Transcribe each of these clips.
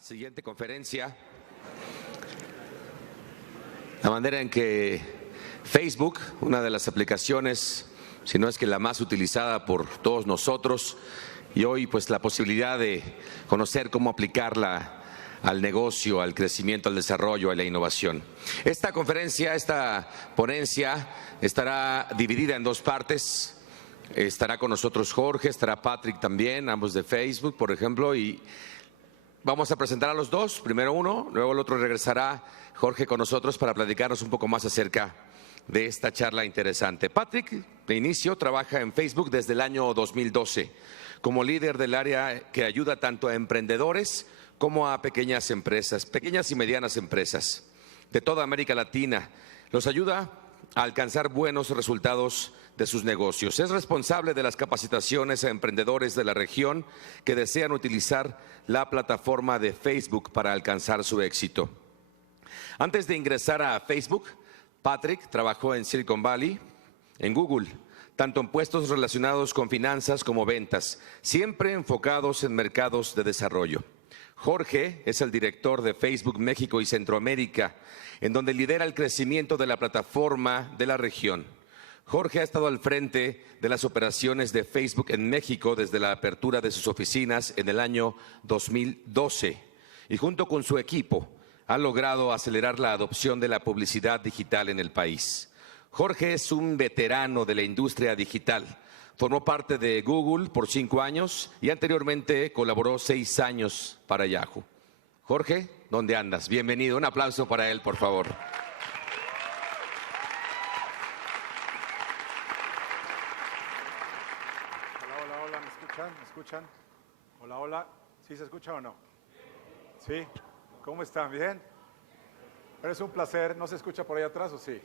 siguiente conferencia, la manera en que Facebook, una de las aplicaciones, si no es que la más utilizada por todos nosotros, y hoy pues la posibilidad de conocer cómo aplicarla al negocio, al crecimiento, al desarrollo, a la innovación. Esta conferencia, esta ponencia estará dividida en dos partes. Estará con nosotros Jorge, estará Patrick también, ambos de Facebook, por ejemplo, y vamos a presentar a los dos, primero uno, luego el otro regresará Jorge con nosotros para platicarnos un poco más acerca de esta charla interesante. Patrick, de inicio, trabaja en Facebook desde el año 2012 como líder del área que ayuda tanto a emprendedores como a pequeñas empresas, pequeñas y medianas empresas de toda América Latina. Los ayuda a alcanzar buenos resultados de sus negocios. Es responsable de las capacitaciones a emprendedores de la región que desean utilizar la plataforma de Facebook para alcanzar su éxito. Antes de ingresar a Facebook, Patrick trabajó en Silicon Valley, en Google, tanto en puestos relacionados con finanzas como ventas, siempre enfocados en mercados de desarrollo. Jorge es el director de Facebook México y Centroamérica, en donde lidera el crecimiento de la plataforma de la región. Jorge ha estado al frente de las operaciones de Facebook en México desde la apertura de sus oficinas en el año 2012 y junto con su equipo ha logrado acelerar la adopción de la publicidad digital en el país. Jorge es un veterano de la industria digital. Formó parte de Google por 5 años y anteriormente colaboró 6 años para Yahoo. Jorge, ¿dónde andas? Bienvenido. Un aplauso para él, por favor. Hola, ¿me escuchan? ¿Me escuchan? Hola. ¿Sí se escucha o no? ¿Sí? ¿Cómo están? ¿Bien? Pero es un placer. ¿No se escucha por ahí atrás o sí?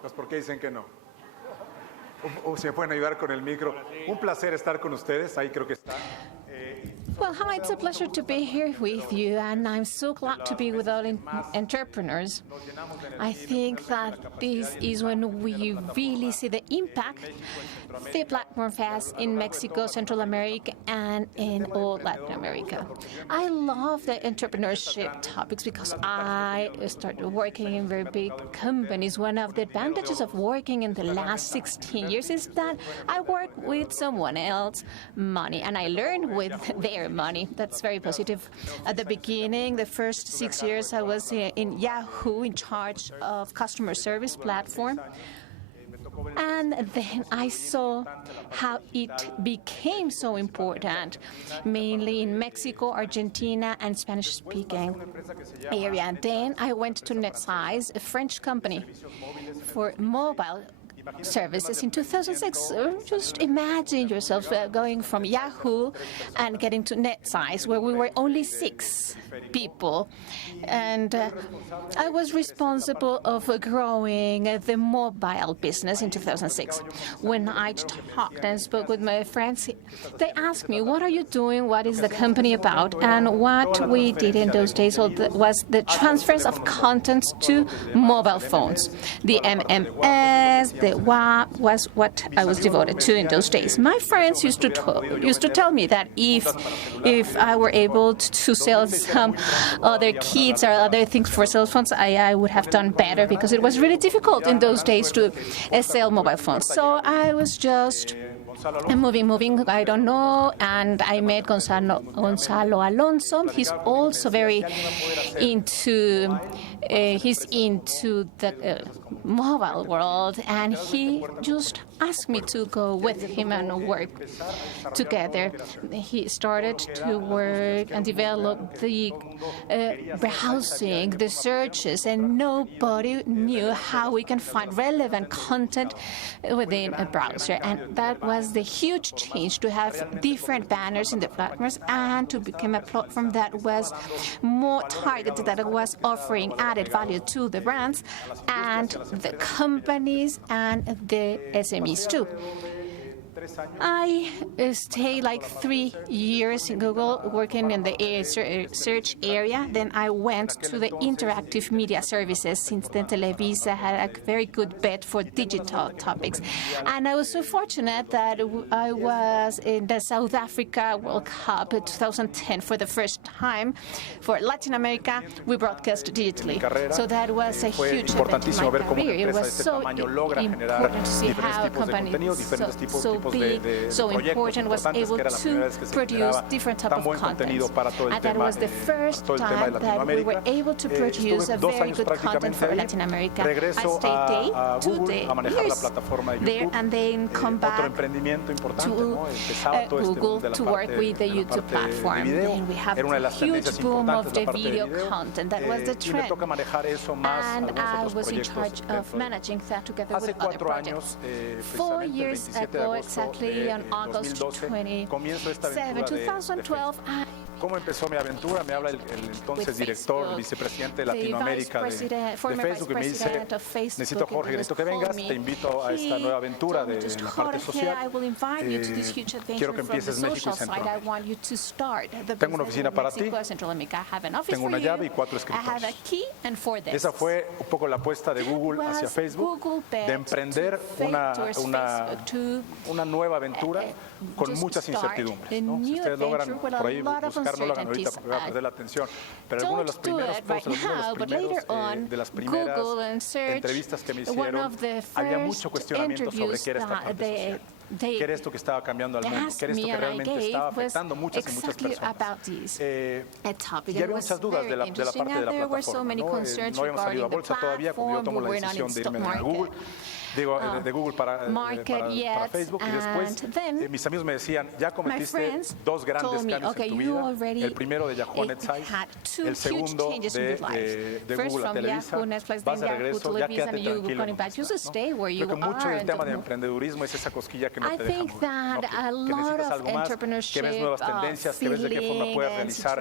Pues ¿por qué dicen que no? O se pueden ayudar con el micro. Un placer estar con ustedes. Ahí creo que está. Well, hi, it's a pleasure to be here with you, and I'm so glad to be with all entrepreneurs. I think that this is when we really see the impact the platform has in Mexico, Central America, and in all Latin America. I love the entrepreneurship topics because I started working in very big companies. One of the advantages of working in the last 16 years is that I work with someone else's money, and I learn with their money. That's very positive. At the beginning, the first 6 years, I was in Yahoo in charge of customer service platform. And then I saw how it became so important, mainly in Mexico, Argentina, and Spanish-speaking area. And then I went to NetSize, a French company for mobile services in 2006. Just imagine yourself going from Yahoo and getting to NetSize, where we were only 6 people. And I was responsible of growing the mobile business in 2006. When I talked and spoke with my friends, they asked me, what are you doing? What is the company about? And what we did in those days was the transfers of content to mobile phones. The MMS, the WAP was what I was devoted to in those days. My friends used to tell me that if I were able to sell some other kits or other things for cell phones, I would have done better because it was really difficult in those days to sell mobile phones. So I was just moving, I don't know, and I met Gonzalo Alonso. He's also very into the mobile world, and he just asked me to go with him and work together. He started to work and develop the browsing, the searches, and nobody knew how we can find relevant content within a browser. And that was the huge change, to have different banners in the platforms and to become a platform that was more targeted, that was offering added value to the brands and the companies and the SMEs too. I stayed like 3 years in Google working in the search area. Then I went to the interactive media services since then Televisa had a very good bet for digital topics. And I was so fortunate that I was in the South Africa World Cup in 2010 for the first time. For Latin America, we broadcast digitally. So that was a huge event in my career. It was so important to see how companies so big, so important, was able to produce different type of content. And that was the first time that we were able to produce a very good content for Latin America. I stayed 2 years there and then come back to Google to work with the YouTube platform. Then we have a huge boom of the video content. That was the trend. And I was in charge of managing that together with other projects. 4 years ago, exactly on August 27, 2012, ¿Cómo empezó mi aventura? Me habla el entonces director, vicepresidente de Latinoamérica de Facebook y me dice, necesito Jorge, necesito que vengas, te invito a esta nueva aventura de la parte social. Quiero que empieces México y Centroamérica. Tengo una oficina para ti, tengo una llave y 4 escritores. Esa fue un poco la apuesta de Google hacia Facebook, de emprender una nueva aventura con muchas incertidumbres, ¿no? Si ustedes logran por ahí buscar, no lo hagan ahorita porque va a perder la atención, pero algunos de los primeros posts, de las primeras entrevistas que me hicieron, había mucho cuestionamiento sobre qué era esta parte social. ¿Qué era esto que estaba cambiando al mundo? ¿Qué era esto que realmente estaba afectando muchas y muchas personas? Y había muchas dudas de la parte de la plataforma. No habíamos salido a bolsa todavía cuando yo tomo la decisión de irme a Google. Digo, de Google para Facebook, y después mis amigos me decían, ya cometiste 2 grandes cambios en tu vida, el primero de Yahoo Netsize, el segundo de Google a Televisa, vas de regreso, ya quédate tranquilo. Creo que mucho del tema de emprendedurismo es esa cosquilla que no te deja mover, ¿no? Que necesitas algo más, que ves nuevas tendencias, que ves de qué forma puedes realizar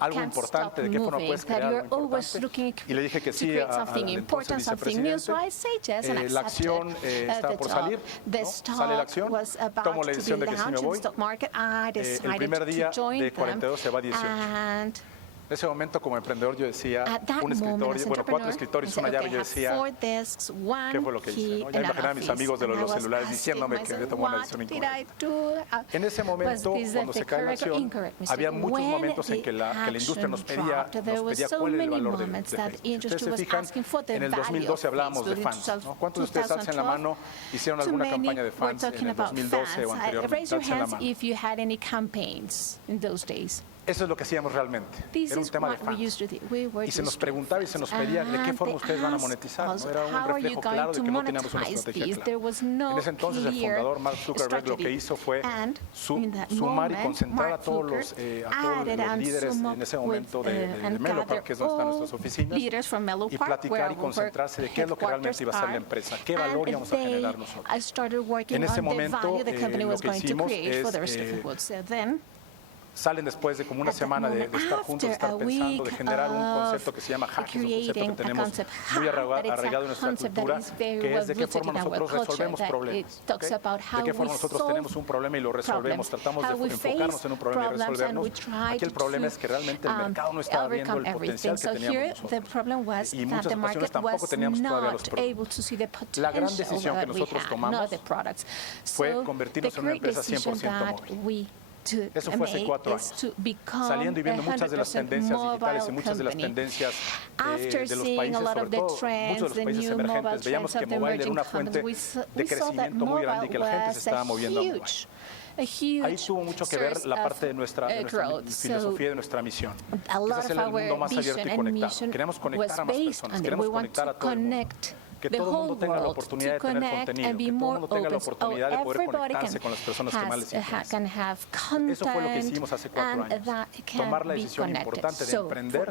algo importante, de qué forma puedes crear algo importante. Y le dije que sí al entonces vicepresidente. La acción estaba por salir, ¿no? Sale la acción, tomo la decisión de que sí me voy. El primer día de 42 se va a 18. En ese momento, como emprendedor, yo decía, un escritorio, bueno, 4 escritorios, una llave, yo decía, ¿qué fue lo que hice? ¿No? Ya imaginaba a mis amigos de los celulares diciéndome que yo tomé una decisión incorrecta. En ese momento, cuando se cae la acción, había muchos momentos en que la industria nos pedía cuál era el valor de Facebook. Si ustedes se fijan, en el 2012 hablábamos de fans, ¿no? ¿Cuántos de ustedes alzan la mano hicieron alguna campaña de fans en el 2012 o anteriormente? Alcen la mano. Eso es lo que hacíamos realmente. Era un tema de fans. Y se nos preguntaba y se nos pedía de qué forma ustedes van a monetizar. No era un reflejo claro de que no teníamos una estrategia clara. En ese entonces el fundador Mark Zuckerberg lo que hizo fue sumar y concentrar a todos los líderes en ese momento de Menlo Park, que es donde están nuestras oficinas, y platicar y concentrarse de qué es lo que realmente iba a ser la empresa, qué valor íbamos a generar nosotros. En ese momento lo que hicimos es salen después de como una semana de estar juntos, de estar pensando, de generar un concepto que se llama hack, es un concepto que tenemos muy arraigado en nuestra cultura, que es de qué forma nosotros resolvemos problemas, de qué forma nosotros tenemos un problema y lo resolvemos, tratamos de enfocarnos en un problema y resolvernos. Aquí el problema es que realmente el mercado no estaba viendo el potencial que teníamos nosotros, y en muchas ocasiones tampoco teníamos todavía los productos. La gran decisión que nosotros tomamos fue convertirnos en una empresa 100% móvil. Eso fue hace 4 años, saliendo y viendo muchas de las tendencias digitales y muchas de las tendencias de los países, sobre todo muchos de los países emergentes. Veíamos que mobile era una fuente de crecimiento muy grande y que la gente se estaba moviendo a mobile. Ahí tuvo mucho que ver la parte de nuestra filosofía y de nuestra misión, que es hacer el mundo más abierto y conectado. Queremos conectar a más personas, queremos conectar a todo el mundo. Que todo el mundo tenga la oportunidad de tener contenido, que todo el mundo tenga la oportunidad de poder conectarse con las personas que más les interesan. Eso fue lo que hicimos hace 4 años, tomar la decisión importante de emprender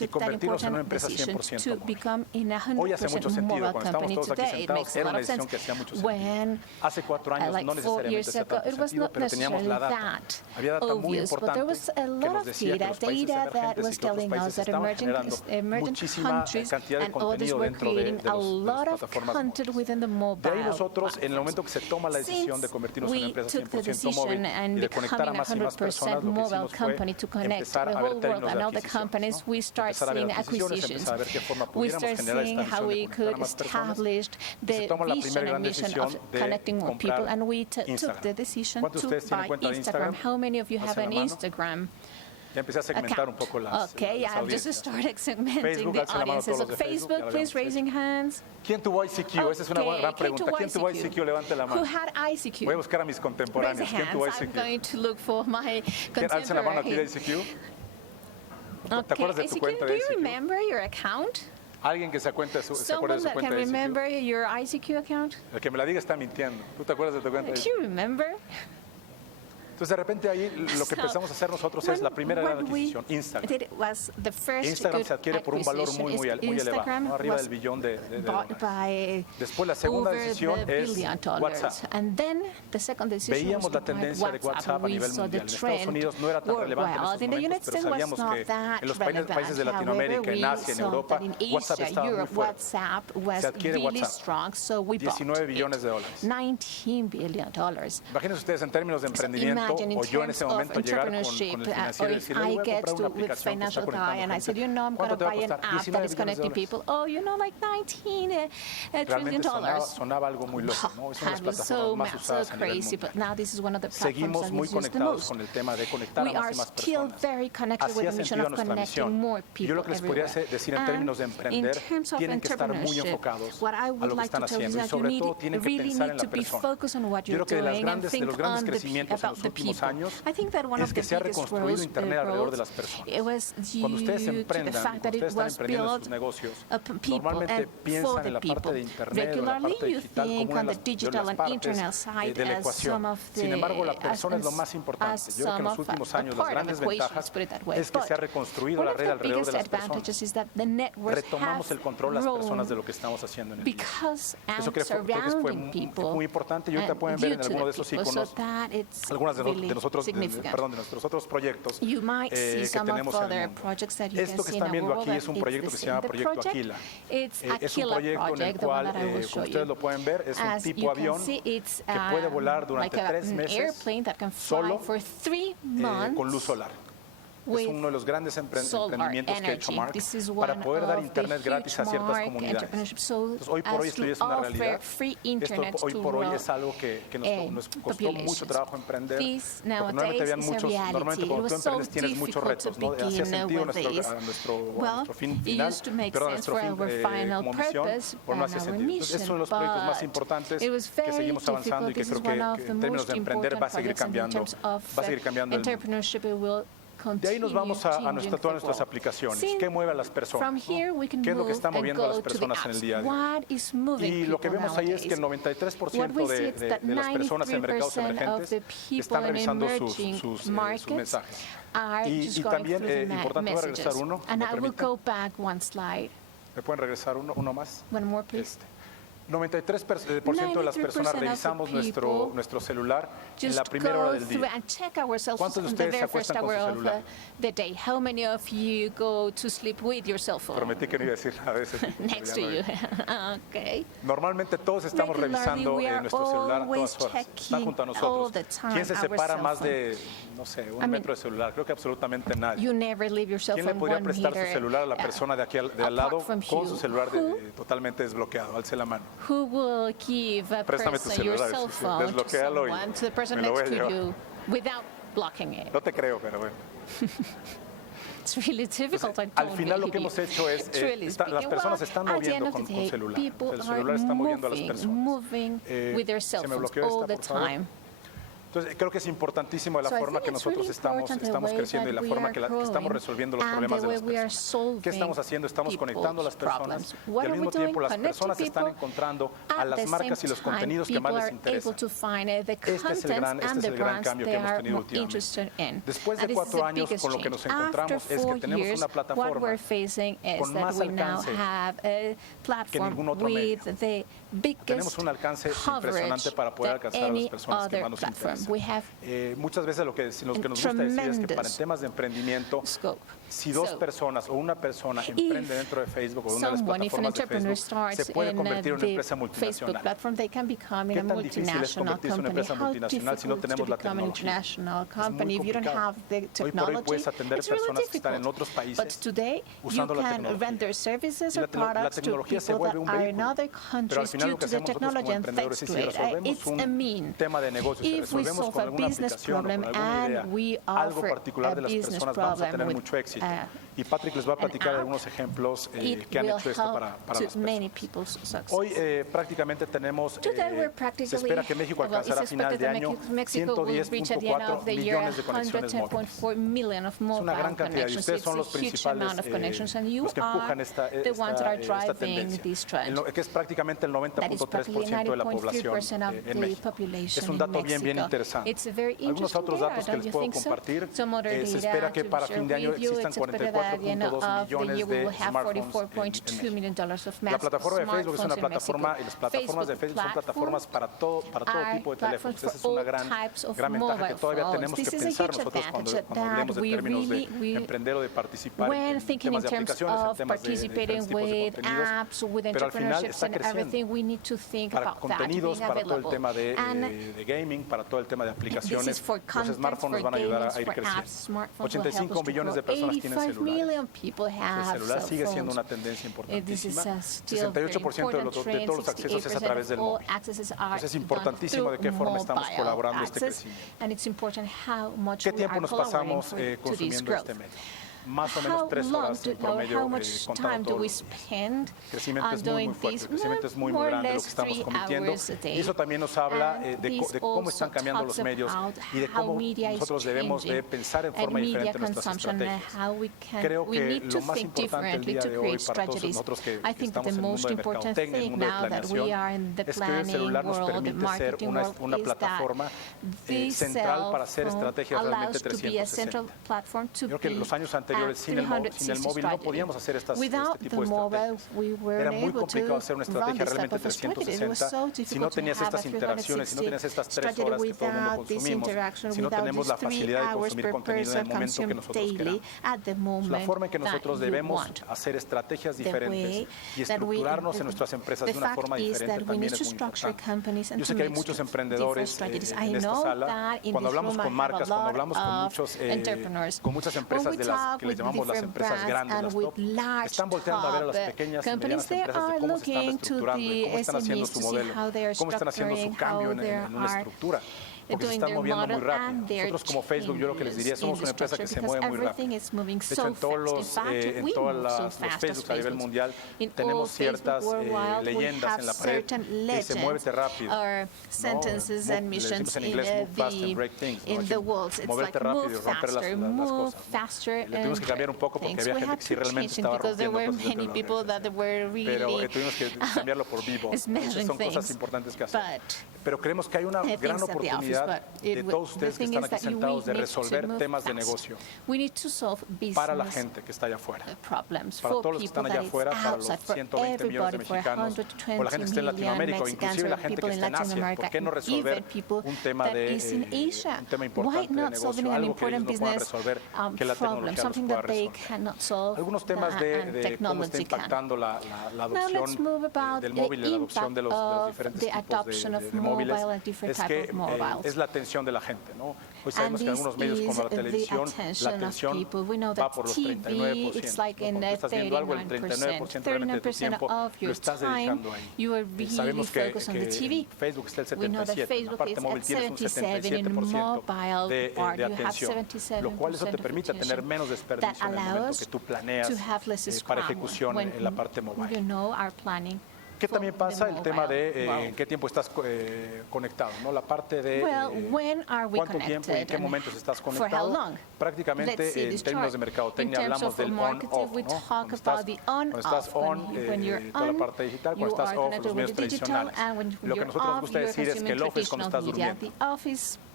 y convertirnos en una empresa 100% móvil. Hoy hace mucho sentido, cuando estamos todos aquí sentados, era una decisión que hacía mucho sentido. Hace 4 años no necesariamente hacía tanto sentido, pero teníamos la data. Había data muy importante que nos decía que los países emergentes y que otros países estaban generando muchísima cantidad de contenido dentro de los lot of content within the De ahí mobile nosotros, en el momento que se toma la decisión de convertirnos en una empresa 100% móvil y de conectar a más y más personas, lo que hicimos fue empezar a ver términos de adquisiciones, ¿no? Empezar a ver adquisiciones, empezar a ver qué forma pudiéramos generar esta visión de conectar a más personas. Y se toma la primera gran decisión de comprar Instagram. ¿Cuántos de ustedes tienen cuenta de Instagram? How many of you have Alcen an la mano. Instagram? Ya empecé a segmentar un poco las Okay, I've just audiencias. started segmenting Facebook, the alcen la mano audiences. todos los de Facebook, ya Facebook, lo please habíamos raising hands. ¿Quién tuvo ICQ? Esa es una gran pregunta. ¿Quién tuvo ICQ? Levante la Who mano. had ICQ? Voy a buscar a mis Raise contemporáneos. the ¿Quién tuvo hands. I'm ICQ? going to look for my Alcen la mano aquí de contemporaries. ICQ. ¿Te Okay, acuerdas de tu ICQ, cuenta do de you ICQ? remember your account? ¿Alguien que se acuerde de Someone su that cuenta can de ICQ? remember your ICQ account? El que me la diga está mintiendo. ¿Tú te acuerdas de tu cuenta de Do ICQ? you remember? Entonces, de repente ahí lo que empezamos a hacer nosotros es la primera gran What we adquisición, Instagram. did was the first Instagram good se adquiere por un valor muy elevado, Instagram ¿no? Arriba was del billón de bought dólares. by Después, la segunda over decisión the es billion WhatsApp. dollars. And then the second decision Veíamos was la to buy tendencia de WhatsApp a We nivel saw the mundial. En Estados trend Unidos no era tan relevante en worldwide. esos In the momentos, United pero States was sabíamos not que that en los relevant. países de However, Latinoamérica, en we Asia, en saw Europa, that in WhatsApp Asia, estaba muy Europe, fuerte. WhatsApp was Se adquiere really WhatsApp. strong, so we bought 19 billones it. de dólares. $19 billion. Imagínense ustedes en términos de emprendimiento, Imagine in o yo en terms ese of momento llegar con el entrepreneurship, financiero or y if decirle, I voy a get comprar una to with aplicación que está financial guy conectando and I said, gente. you know, I'm going ¿Cuánto to te va a buy an costar? app that 19 is billones de connecting dólares. people. Oh, you know, like $19 trillion. Realmente sonaba algo muy loco, ¿no? Es una de That las was plataformas más so usadas a nivel crazy, but mundial. now this is one of the platforms Seguimos that muy is used the conectados most. con el tema de conectar We a más are y más still personas. very connected Así with ha the mission sentido of nuestra connecting misión. more Yo people lo que les podría everywhere. decir en And términos de in emprender, terms of tienen que estar muy entrepreneurship, enfocados what I a would lo que like están to tell you is haciendo y that you sobre todo tienen que really pensar need en to la be persona. focused on what Yo you're creo que de doing and los think grandes on crecimientos en about los the últimos people. años I think that one es of que the se ha biggest reconstruido Internet alrededor de las growth, personas. it was Cuando ustedes due to the emprendan, fact cuando that it ustedes están was emprendiendo sus built negocios, upon people normalmente and for piensan the en la people. parte de Internet o la Regularly parte you digital think como una on de the las digital and internet partes side de la as ecuación. some of the Sin embargo, la persona es lo más importante. Yo creo que en los últimos años las grandes ventajas es que se ha reconstruido la red alrededor de las personas. Retomamos el control de las personas de lo que estamos haciendo en el día. Eso creo que fue muy importante y ahorita pueden ver en alguno de esos iconos algunas de nuestros otros proyectos que tenemos en el mundo. Esto que están viendo aquí es un proyecto que se llama Proyecto Aquila. Es un proyecto en el cual, como ustedes lo pueden ver, es un tipo avión que puede volar durante 3 meses solo con luz solar. Es uno de los grandes emprendimientos que ha hecho Mark para poder dar internet gratis a ciertas comunidades. Entonces, hoy por hoy esto ya es una realidad. Esto hoy por hoy es algo que nos costó mucho trabajo emprender. Porque normalmente cuando tú emprendes tienes muchos retos, ¿no? Hacía sentido a nuestro fin final, perdón, a nuestro fin como misión, pero no hacía sentido. Entonces, es uno de los proyectos más importantes que seguimos avanzando y que creo que en términos de emprender va a seguir cambiando el mundo. De ahí nos vamos a todas nuestras aplicaciones. ¿Qué mueve a las personas? ¿Qué es lo que está moviendo a las personas en el día a día? Y lo que vemos ahí es que el 93% de las personas en mercados emergentes están revisando sus mensajes. Y también, importante, voy a regresar uno. ¿Me pueden regresar uno más? 93% de las personas revisamos nuestro celular en la primera hora del día. ¿Cuántos de ustedes se acuestan con su celular? How many of you go to sleep with your cell phone? Prometí que no iba a decir nada de eso. Next to you. Okay. Normalmente todos estamos revisando nuestro celular a todas horas. Está junto a nosotros. ¿Quién se separa más de, no sé, un metro de celular? Creo que absolutamente nadie. You never leave your cell ¿Quién le phone podría 1 prestar su meter, celular a la persona de aquí de al lado con su celular totalmente desbloqueado? Alce la mano. Who will give a Préstame tu person your celular, cell phone to desbloquéalo y someone, to the person me lo voy next a to llevar. you, without blocking it? No te creo, pero bueno. It's really difficult. Entonces, al final lo que hemos hecho es, las personas se están moviendo con celular. El celular está moviendo a las personas. With their cell Se me phones bloqueó all the esta, por favor. time. Entonces, creo que es importantísimo la forma que nosotros estamos creciendo y la forma que estamos resolviendo los problemas de las personas. ¿Qué estamos haciendo? Estamos conectando a las personas y al mismo tiempo las personas están encontrando a las marcas y los contenidos que más les interesan. Este es el gran cambio que hemos tenido últimamente. Después de 4 años, con lo que nos encontramos es que tenemos una plataforma con más alcance que ningún otro medio. Tenemos un alcance impresionante para poder alcanzar a las personas que más nos interesan. Muchas veces lo que nos gusta decir es que para temas de emprendimiento Si dos personas o una persona emprende dentro de Facebook o de una de las plataformas de Facebook, se puede convertir en una empresa multinacional. ¿Qué tan difícil es convertirse en una empresa multinacional si no tenemos la tecnología? Es muy complicado. Hoy por hoy puedes atender personas que están en otros países usando la tecnología. La tecnología se vuelve un vehículo, pero al final lo que hacemos nosotros como emprendedores es si resolvemos un tema de negocios, si resolvemos con alguna aplicación o con alguna idea algo particular de las personas, vamos a tener mucho éxito. Y Patrick les va a platicar algunos ejemplos que han hecho esto para las personas. Hoy prácticamente tenemos, se espera que México alcanzará a final de año 110.4 millones de conexiones móviles. Es una gran cantidad y ustedes son los principales, los que empujan esta tendencia, que es prácticamente el 90.3% de la población en México. Es un dato bien interesante. Algunos otros datos que les puedo compartir, se espera que para fin de año existan 44.2 millones de smartphones en México. La plataforma de Facebook es una plataforma, y las plataformas de Facebook son plataformas para todo tipo de teléfonos. Esa es una gran ventaja que todavía tenemos que pensar nosotros cuando hablemos de términos de emprender o de participar en temas de aplicaciones, en temas de diferentes tipos de contenidos, pero al final está creciendo para contenidos, para todo el tema de gaming, para todo el tema de aplicaciones. Los smartphones van a ayudar a ir creciendo. 85 millones de personas tienen celulares. El celular sigue siendo una tendencia importantísima. 68% de todos los accesos es a través del móvil. Entonces es importantísimo de qué forma estamos colaborando este crecimiento. ¿Qué tiempo nos pasamos consumiendo este medio? Más o menos 3 horas en promedio contando todo. El crecimiento es muy fuerte, el crecimiento es muy grande lo que estamos cometiendo. Y eso también nos habla de cómo están cambiando los medios y de cómo nosotros debemos de pensar en forma diferente nuestras estrategias. Creo que lo más importante el día de hoy para todos nosotros que estamos en el mundo de mercadotecnia, en el mundo de planeación, es que el celular nos permite ser una plataforma central para hacer estrategias realmente 360. Yo creo que en los años anteriores sin el móvil no podíamos hacer este tipo de estrategias. Era muy complicado hacer una estrategia realmente 360 si no tenías estas interacciones, si no tenías estas 3 horas que todo el mundo consumimos, si no tenemos la facilidad de consumir contenido en el momento que nosotros queramos. La forma en que nosotros debemos hacer estrategias diferentes y estructurarnos en nuestras empresas de una forma diferente también es muy importante. Yo sé que hay muchos emprendedores en esta sala. Cuando hablamos con marcas, cuando hablamos con muchas empresas de las que le llamamos las empresas grandes, las top, están volteando a ver a las pequeñas y medianas empresas de cómo se están reestructurando, de cómo están haciendo su modelo, cómo están haciendo su cambio en una estructura. Porque se están moviendo muy rápido. Nosotros como Facebook, yo lo que les diría, somos una empresa que se mueve muy rápido. De hecho, en todos los Facebook a nivel mundial tenemos ciertas leyendas en la pared que dice muévete rápido. Le decimos en inglés move fast and break things. Moverte rápido y romper las cosas. Le tuvimos que cambiar un poco porque había gente que sí realmente estaba rompiendo cosas dentro de la organización. Pero tuvimos que cambiarlo por vivo. Son cosas importantes que hacer. Pero creemos que hay una gran oportunidad de todos ustedes que están aquí sentados de resolver temas de negocio para la gente que está allá afuera, para todos los que están allá afuera, para los 120 millones de mexicanos o la gente que está en Latinoamérica o inclusive la gente que está en Asia. ¿Por qué no resolver un tema importante de negocio, algo que ellos no puedan resolver, que la tecnología los pueda resolver? Algunos temas de cómo está impactando la adopción del móvil y la adopción de los diferentes tipos de móviles es que es la atención de la gente, ¿no? Hoy sabemos que en algunos medios como la televisión va por los 39%. Cuando estás viendo algo, el 39% realmente de tu tiempo lo estás dedicando ahí. Sabemos que Facebook está el 77%, la parte móvil tienes un 77% de atención, lo cual eso te permite tener menos desperdicio en el momento que tú planeas para ecueción en la parte móvil. ¿Qué también pasa? El tema de en qué tiempo estás conectado, ¿no? La parte de cuánto tiempo y en qué momentos estás conectado. Prácticamente en términos de mercadotecnia hablamos del on-off, ¿no? Cuando estás on, toda la parte digital, cuando estás off, los medios tradicionales. Lo que a nosotros nos gusta decir es que el off es cuando estás durmiendo.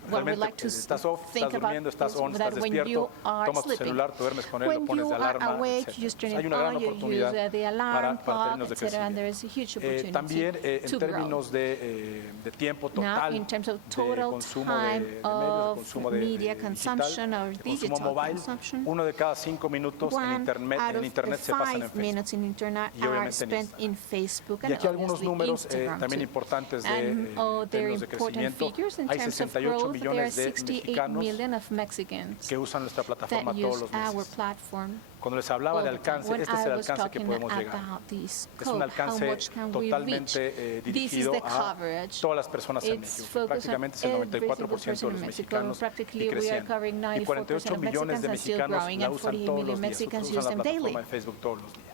what we realmente like to estás off, think estás about durmiendo, estás is on, that estás when you despierto, are tomas tu sleeping, celular, te duermes con él, lo when pones you de are alarma, awake, etc. you just turn Hay it una gran on, you oportunidad use the alarm para clock, términos de etc., and there is crecimiento. a huge opportunity También en to grow. términos de tiempo Now, total, in terms of de total consumo time de medios, de of consumo media digital, consumption or de consumo digital mobile, consumption, 1 de cada 5 minutos en 1 out of internet se pasan en 5 minutes Facebook. in internet Y are obviamente en spent Instagram. in Facebook Y and aquí algunos obviously números Instagram también too. importantes And de they're términos de important crecimiento. figures in Hay terms of 68 growth. There are millones de 68 mexicanos million of Mexicans que usan nuestra plataforma that todos use los our meses. platform. Cuando les hablaba de all the time. alcance, When este es I el was alcance que talking podemos llegar. about this Es un scope, how alcance much can we reach? totalmente This is dirigido the a coverage. todas las personas en It's México, que focused on prácticamente es el every single 94% de person los in Mexico. mexicanos y Practically, we are creciendo. covering Y 94% 48 of millones de Mexicans and still mexicanos growing, la and usan 48 todos million los días, Mexicans usan use la them daily. plataforma de Facebook todos los días.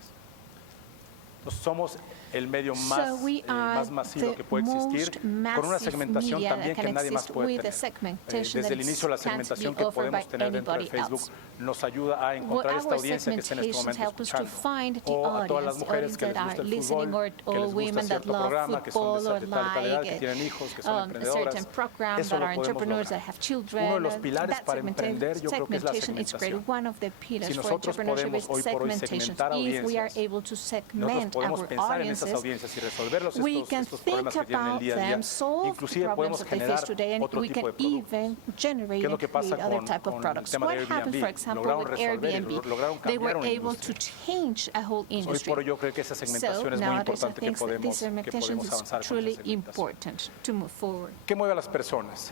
Entonces, somos el medio más, we are más masivo the que puede existir, most con una massive segmentación media también that que can nadie más exist puede with a tener. segmentation Desde el that inicio, la can't be segmentación que offered by podemos tener dentro de anybody Facebook else. nos ayuda a encontrar esta Our audiencia que está en este segmentations momento help us to escuchando, find the o a todas las audience, the mujeres que audience les that gusta are el listening, fútbol, or que les gusta women that cierto love programa, que son football or de tal edad, que like tienen hijos, que son a emprendedoras. certain program Eso that lo are podemos entrepreneurs that lograr. have children. Uno de los pilares That para emprender, yo creo que es la segmentation is great. segmentación. One of the pillars Si for nosotros entrepreneurship podemos is hoy por hoy segmentation. segmentar If we are audiencias, able to nosotros segment podemos our pensar en esas audiences, audiencias y resolverlos we can estos problemas think que tienen el about día a día. them, solve the Inclusive problems podemos that they generar face today, and otro we tipo can de productos. even generate ¿Qué es lo and que pasa create other con type of el products. tema What de happened, for Airbnb? example, Lograron with resolver y Airbnb? lograron They were cambiar una able to industria. change a whole Hoy industry. por hoy yo creo que esa segmentación es muy Nowadays, I importante que think that this podemos segmentation is avanzar con esa truly segmentación. important to move forward. ¿Qué mueve a las personas?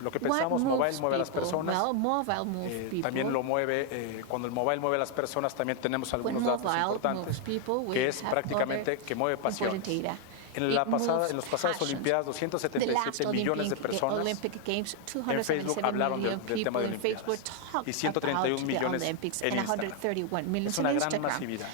Lo que What pensamos, mobile moves mueve a las people? personas. Well, mobile moves También people. lo mueve, cuando el mobile mueve a las personas, también tenemos When algunos datos mobile importantes, moves people, we que es have prácticamente other que mueve important pasiones. data. En It las moves pasadas passions. Olimpiadas, The 277 last millones de personas Olympic Games, en Facebook 277 hablaron million del tema people de in Facebook Olimpiadas talked y 131 about the millones Olympics en and Instagram. 131 million Es in una gran Instagram. masividad.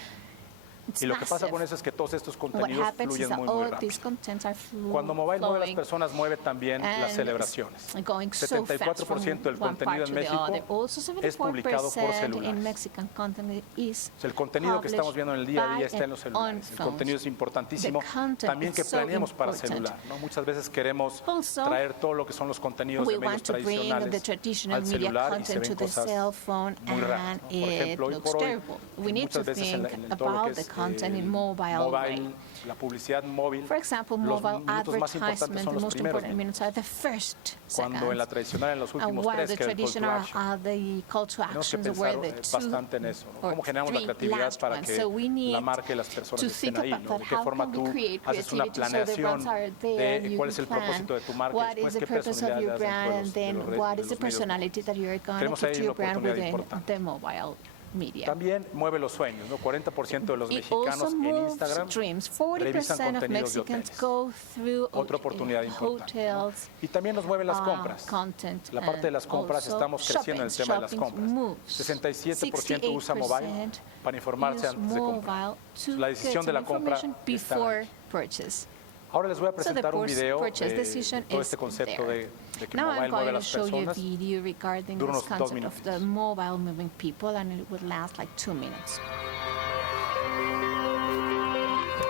It's Y lo que pasa massive. con eso es que todos estos What contenidos happens is fluyen that muy, all muy of rápido. these contents are Cuando mobile mueve a las flowing personas, mueve también las and celebraciones. going so fast from 74% del one contenido part en to the other. México Also, es publicado por 74% in celulares. Mexican content is O sea, el contenido que estamos viendo en el día a día by está en los and celulares. on El contenido es importantísimo. The content También que is so planeemos para important. celular, ¿no? Muchas veces queremos Also, traer todo lo que son los contenidos we de medios want to bring the tradicionales traditional al media celular y se content to ven the cosas cell phone, muy raras, and ¿no? Por it ejemplo, hoy looks por hoy, terrible. We need to muchas veces think en todo lo about que the es content in mobile way. la publicidad móvil, For example, los mobile minutos más importantes advertisement, son the los most primeros important minutes are the first cuando en la seconds. tradicional en los And últimos while tres, the que era el call to traditional action. are the call to Tenemos que actions were pensar the two bastante en eso, ¿no? or Cómo generamos la three creatividad last para ones. que So we need la marca y las personas to estén think ahí, about ¿no? that. De qué How forma can tú we create haces una creativity so the brands planeación are there, de you cuál es can el plan propósito de tu marca, what después is qué the purpose of personalidad your le das dentro brand, de and los then de what los is the medios. personality that you're going to Tenemos put ahí to una your brand oportunidad within importante. the mobile media. También mueve los sueños, ¿no? 40% de los It mexicanos also en moves Instagram dreams. revisan 40% of contenidos de Mexicans hoteles. go through Otra oportunidad importante, ¿no? hotels, Y también nos mueven las compras. content, La parte de las compras and estamos creciendo en el tema de las shopping compras. moves. 67% usa mobile para informarse Use antes de comprar. mobile to La decisión get de la some compra information está before ahí. purchase. Ahora les voy a So the presentar un video purchase de decision todo is este concepto there. de que Now mobile I'm mueve a going to las show you a personas. video regarding Dura this unos 2 concept of the minutitos. mobile moving people, and it would last like 2 minutes.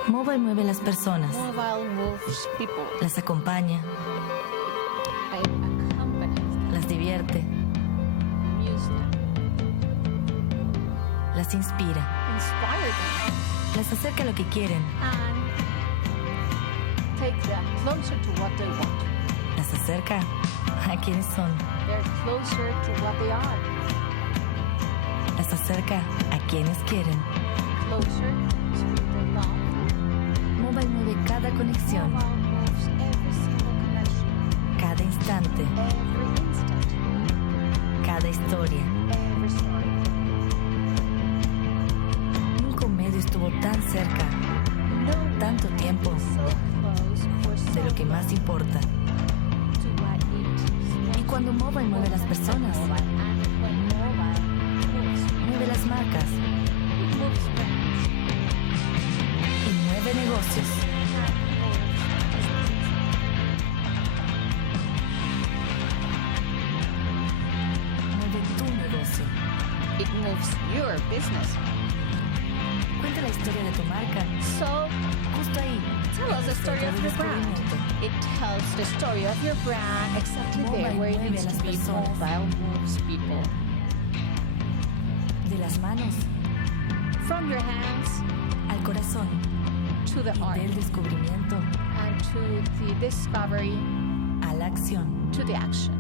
Mobile mueve a las personas, Mobile moves people. las acompaña, It accompanies las divierte, them, amuses them, las inspira, inspires them, las acerca a lo que quieren, and takes them closer to what they want. las acerca a quienes son, They're closer to what they are, las acerca a quienes quieren. closer to who they love. Mobile mueve cada conexión, Mobile moves every single connection, cada instante, every instant, cada historia. every story. Nunca un medio estuvo tan cerca No tanto tiempo so close for so de lo que más importa. to what it is. Y cuando mobile mueve a las personas, Mobile, and when mobile moves, mueve las marcas it moves brands y mueve negocios. Mueve tu negocio. It moves your business. Cuenta la historia de tu marca So justo ahí, Tell us the story of your brand. It tells the story of your brand exactly there where it needs to be. Mobile moves people. De las manos From your hands al corazón to the y heart del descubrimiento and to the discovery, a la acción. to the action.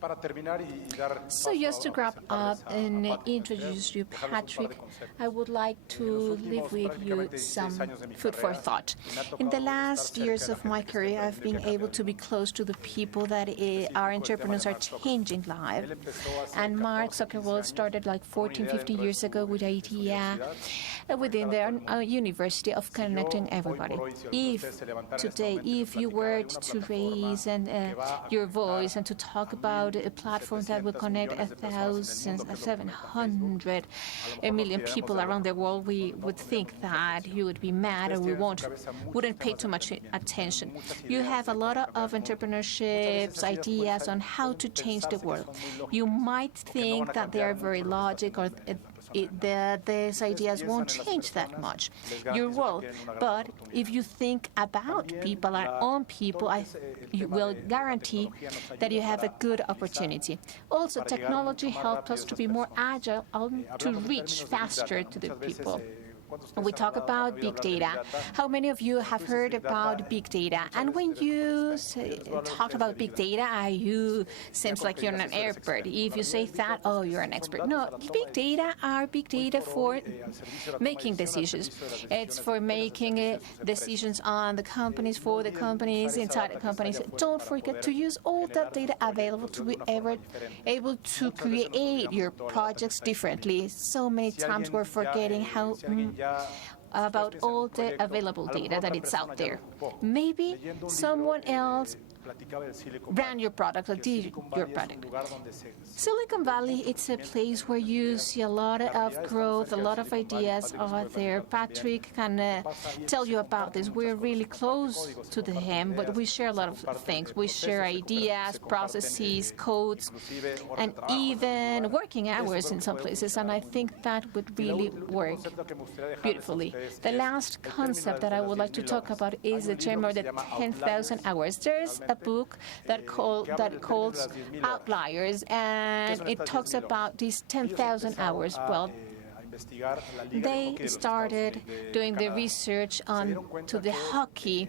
Para terminar y dar So paso just to a wrap up presentarles a and Patrick, introduce you, dejarles un par Patrick, de conceptos. I would like to leave with you some food for thought. In the last years of my career, I've been able to be close to the people that our entrepreneurs are changing lives. And Mark Zuckerberg started like 14, 15 years ago with the idea within their university of connecting everybody. If you were to raise your voice and to talk about a platform that will connect 700 million people around the world, we would think that you would be mad or we wouldn't pay too much attention. You have a lot of entrepreneurships, ideas on how to change the world. You might think that they are very logical or these ideas won't change that much your world. But if you think about people, our own people, you will guarantee that you have a good opportunity. Also, technology helps us to be more agile and to reach faster to the people. We talk about big data. How many of you have heard about big data? And when you talk about big data, you seems like you're an expert. If you say that, oh, you're an expert. No, big data are big data for making decisions. It's for making decisions on the companies, for the companies, inside the companies. Don't forget to use all that data available to be able to create your projects differently. So many times we're forgetting about all the available data that it's out there. Maybe someone else brand your product or did your product. Silicon Valley, it's a place where you see a lot of growth, a lot of ideas out there. Patrick can tell you about this. We're really close to him, but we share a lot of things. We share ideas, processes, codes, and even working hours in some places, and I think that would really work beautifully. The last concept that I would like to talk about is the term of the 10,000 hours. There's a book that calls Outliers, and it talks about these 10,000 hours. Well, they started doing the research to the hockey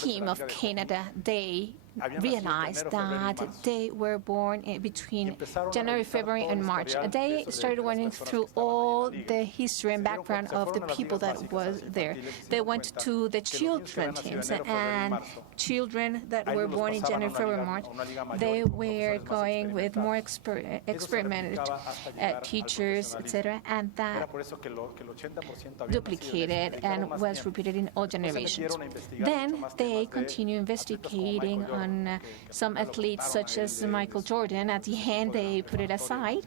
team of Canada. They realized that they were born between January, February, and March. They started running through all the history and background of the people that was there. They went to the children teams, and children that were born in January, February, March, they were going with more experimented teachers, etc., and that duplicated and was repeated in all generations. Then they continue investigating on some athletes such as Michael Jordan. At the end, they put it aside.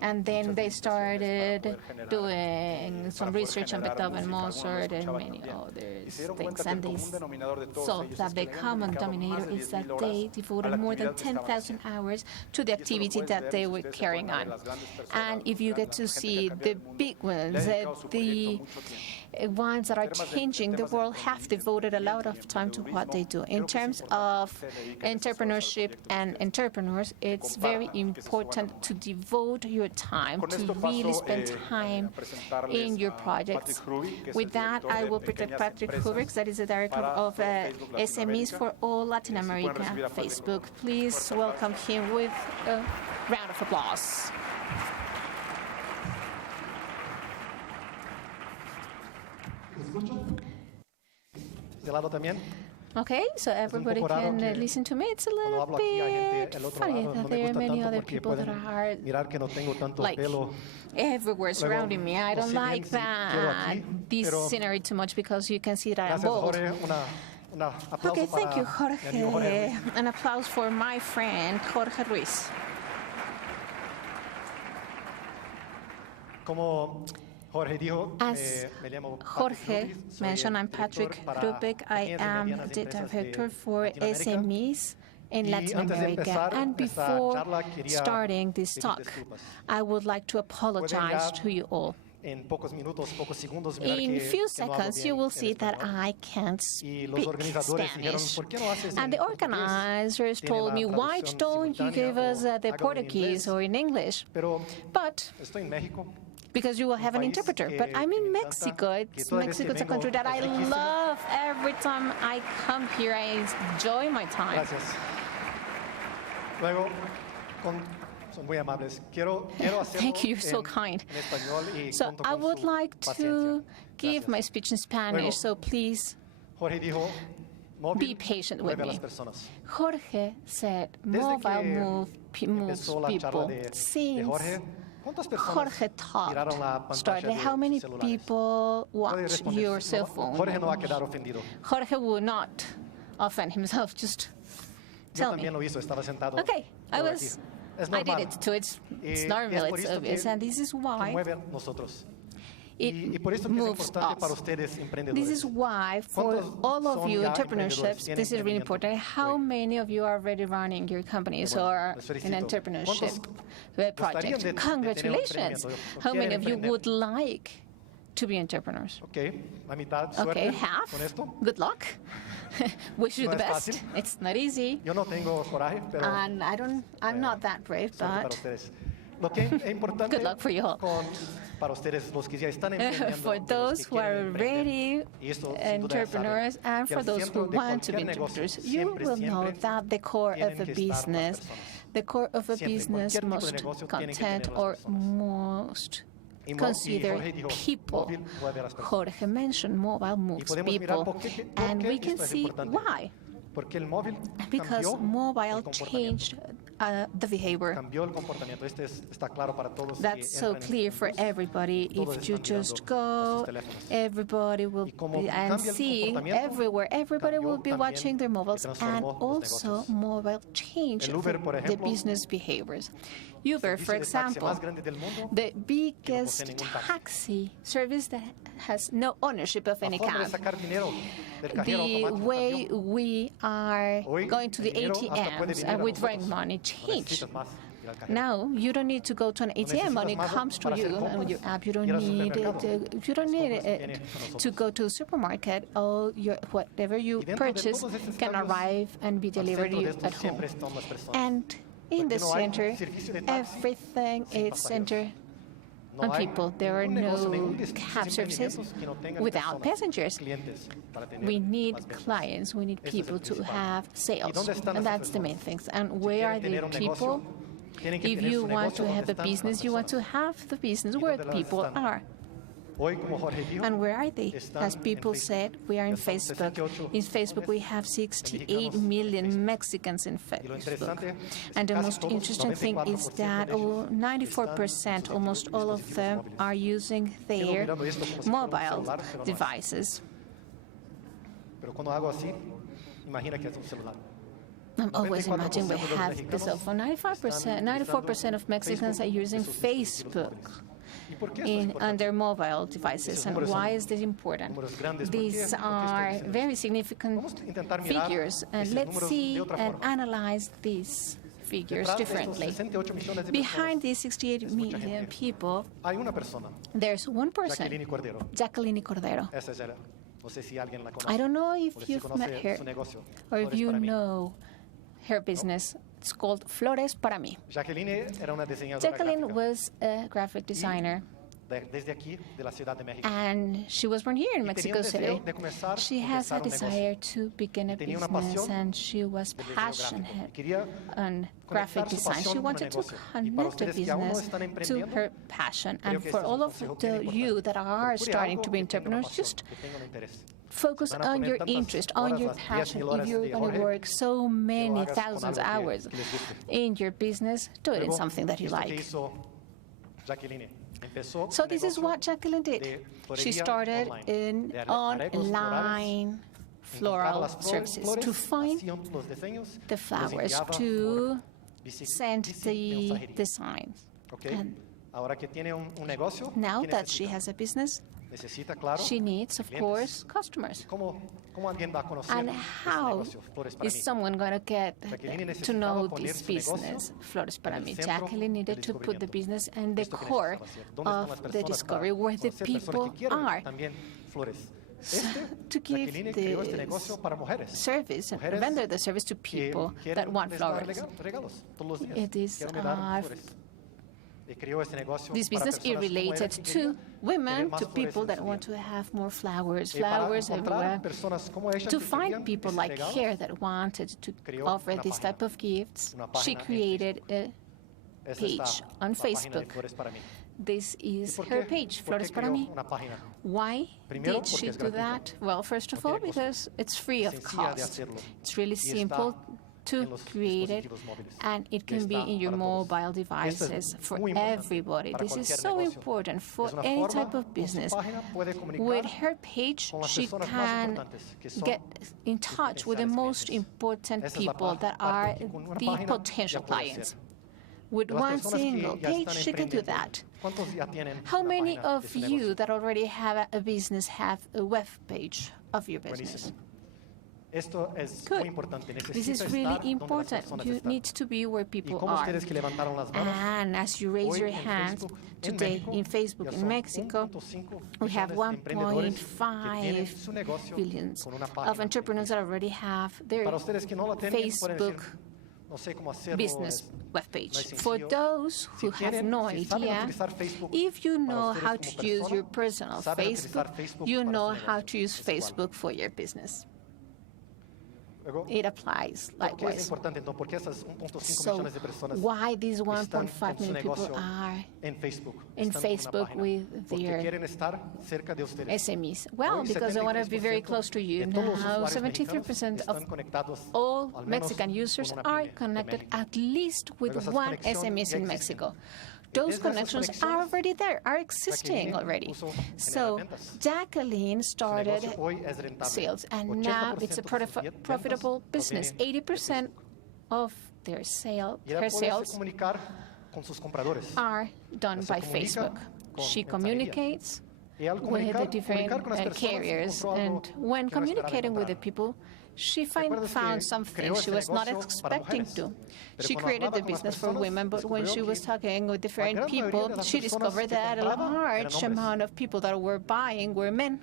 And then they started doing some research on Beethoven, Mozart, and many other things. And they saw that the common denominator is that they devoted more than 10,000 hours to the activity that they were carrying on. And if you get to see the big ones, the ones that are changing the world, have devoted a lot of time to what they do. In terms of entrepreneurship and entrepreneurs, it's very important to devote your time, to really spend time in your projects. With that, I will present Patrick Hruby, that is the director of SMEs for all Latin America, Facebook. Please welcome him with a round of applause. Okay, so everybody can listen to me. It's a little bit funny that there are many other people that are like everywhere surrounding me. I don't like this scenery too much because you can see that I'm bald. Okay, thank you, Jorge. An applause for my friend, Jorge Ruiz. As Jorge mentioned, I'm Patrick Hruby. I am the director for SMEs in Latin America. And before starting this talk, I would like to apologize to you all. In a few seconds, you will see that I can't speak Spanish. And the organizers told me, why don't you give us the Portuguese or in English? But because you will have an interpreter. But I'm in Mexico. Mexico is a country that I love. Every time I come here, I enjoy my time. Thank you, you're so kind. So I would like to give my speech in Spanish, so please be patient with me. Jorge said mobile moves people. Since Jorge started, how many people watch your cell phone? Jorge would not offend himself, just tell me. Okay, I did it too. It's normal, it's obvious, and this is why it moves us. This is why, for all of you entrepreneurships, this is really important. How many of you are already running your companies or an entrepreneurship project? Congratulations! How many of you would like to be entrepreneurs? Okay, half. Good luck. Wish you the best. It's not easy. And I'm not that brave, but good luck for you all. For those who are already entrepreneurs and for those who want to be entrepreneurs, you will know that the core of a business must content or most consider people. Jorge mentioned mobile moves people, and we can see why. Because mobile changed the behavior. That's so clear for everybody. If you just go, everybody will be, and see everywhere, everybody will be watching their mobiles, and also mobile changed the business behaviors. Uber, for example, the biggest taxi service that has no ownership of any cab. The way we are going to the ATMs and withdrawing money changed. Now you don't need to go to an ATM when it comes to you and with your app. You don't need it to go to the supermarket. Whatever you purchase can arrive and be delivered to you at home. And in the center, everything is centered on people. There are no cab services without passengers. We need clients, we need people to have sales, and that's the main thing. And where are the people? If you want to have a business, you want to have the business where the people are. And where are they? As people said, we are in Facebook. In Facebook, we have 68 million Mexicans in Facebook. And the most interesting thing is that 94%, almost all of them, are using their mobile devices. I'm always imagining we have the cell phone. 94% of Mexicans are using Facebook on their mobile devices. And why is this important? These are very significant figures, and let's see and analyze these figures differently. Behind these 68 million people, there's one person, Jacqueline Cordero. I don't know if you've met her or if you know her business. It's called Flores para mí. Jacqueline was a graphic designer, and she was born here in Mexico City. She has a desire to begin a business, and she was passionate on graphic design. She wanted to connect the business to her passion. And for all of you that are starting to be entrepreneurs, just focus on your interest, on your passion. If you're going to work so many thousands of hours in your business, do it in something that you like. So this is what Jacqueline did. She started in online floral services to find the flowers, to send the designs. And Ahora que tiene un negocio, Now ¿qué that she necesita? has a business, Necesita, claro, she needs, of clientes. course, customers. ¿Cómo alguien va a conocer And este how negocio, Flores para is mí? someone going to get Jacqueline to know necesitaba poner this su negocio business? Flores para en el mí. centro Jacqueline needed del to put the descubrimiento. business in the Esto que core necesitaba hacer. ¿Dónde están las of the personas discovery, para where the conocer personas people que quieren are. también flores? To give Jacqueline creó este the negocio para mujeres. service and Mujeres render the service to que people quieren that want les dar flowers. regalos todos los días. It is Quiero me dar flores. Y creó este negocio This para business is personas como related él que to querían women, tener más to flores people en that su want vida. to have more flowers, Para flowers encontrar everywhere. personas como ella To que find querían people ese like regalo, her that wanted to creó offer una this página. type of gifts, Una she página en created a esta está page on la página de Facebook. Flores para mí. This is ¿Por her qué? page, ¿Por qué Flores para creó mí. una página? Why Primero, did porque she es do gratuita. that? Well, first of No all, tiene costo. because it's free of Sencilla de cost. hacerlo. It's really Y está simple to en los create it, dispositivos móviles. and it Y can be está in your para todos. mobile Y esto es devices for muy importante everybody. para This is cualquier so negocio. important for Es una any forma, type of con su business. página puede comunicar With her page, con las she personas más can importantes, que son get in touch with the potenciales most clientes. important Esa es la people that parte are que con una the página potential ya puede clients. hacer. With De las one personas que single ya page, están she can do emprendiendo, that. ¿cuántos ya tienen How una many página de of su you negocio? that already have a business have a web page of your business? Buenísimo. Esto es Good. muy importante. This Necesita is estar really donde las important. personas You están. need to be where Y people como are. ustedes que levantaron las manos, And as you raise hoy your en hands Facebook, en today México, in Facebook ya in son Mexico, 1.5 we have millones de emprendedores que tienen 1.5 su negocio billions con una página of entrepreneurs that already have their Para ustedes que no la tienen, pueden decir, Facebook no sé cómo hacerlo. business no webpage. es For sencillo. those Si who have tienen- no si saben idea, utilizar Facebook, if you para know ustedes how como to use persona, your personal saben utilizar Facebook, Facebook you para su know negocio. how to use Es igual. Facebook for your business. Luego, It applies ¿por qué es likewise. importante entonces? Porque esas 1.5 So millones de personas why these están 1.5 con su million people negocio are en Facebook, in están con una Facebook página, with porque their quieren estar cerca de ustedes. SMEs? Well, Hoy, because they want to be very 73% close to you. de todos los Now, usuarios 73% mexicanos of están conectados all al menos Mexican con users una are pyme de connected México. at least with Luego esas one conexiones SMEs ya in existen. Mexico. Y Those desde esas connections are conexiones, already there, are existing Jacqueline already. puso en So ventas. Jacqueline Su started negocio hoy es rentable. sales, and 80% now it's a de sus ventas profitable business. provienen de 80% of their sale, Y ella her puede sales comunicar con sus compradores. are done Se by comunica Facebook. con She mensajería. communicates Y al with the comunicar different con las personas, carriers, encontró algo and when que no esperaba communicating with the encontrar. people, she ¿Recuerdas found que something creó she ese was not negocio para expecting mujeres? to. Pero She cuando created hablaba the con las business for personas, women, but when descubrió she was que talking with different gran mayoría people, de las she personas discovered que that a compraban large eran hombres. amount of people that were buying were men.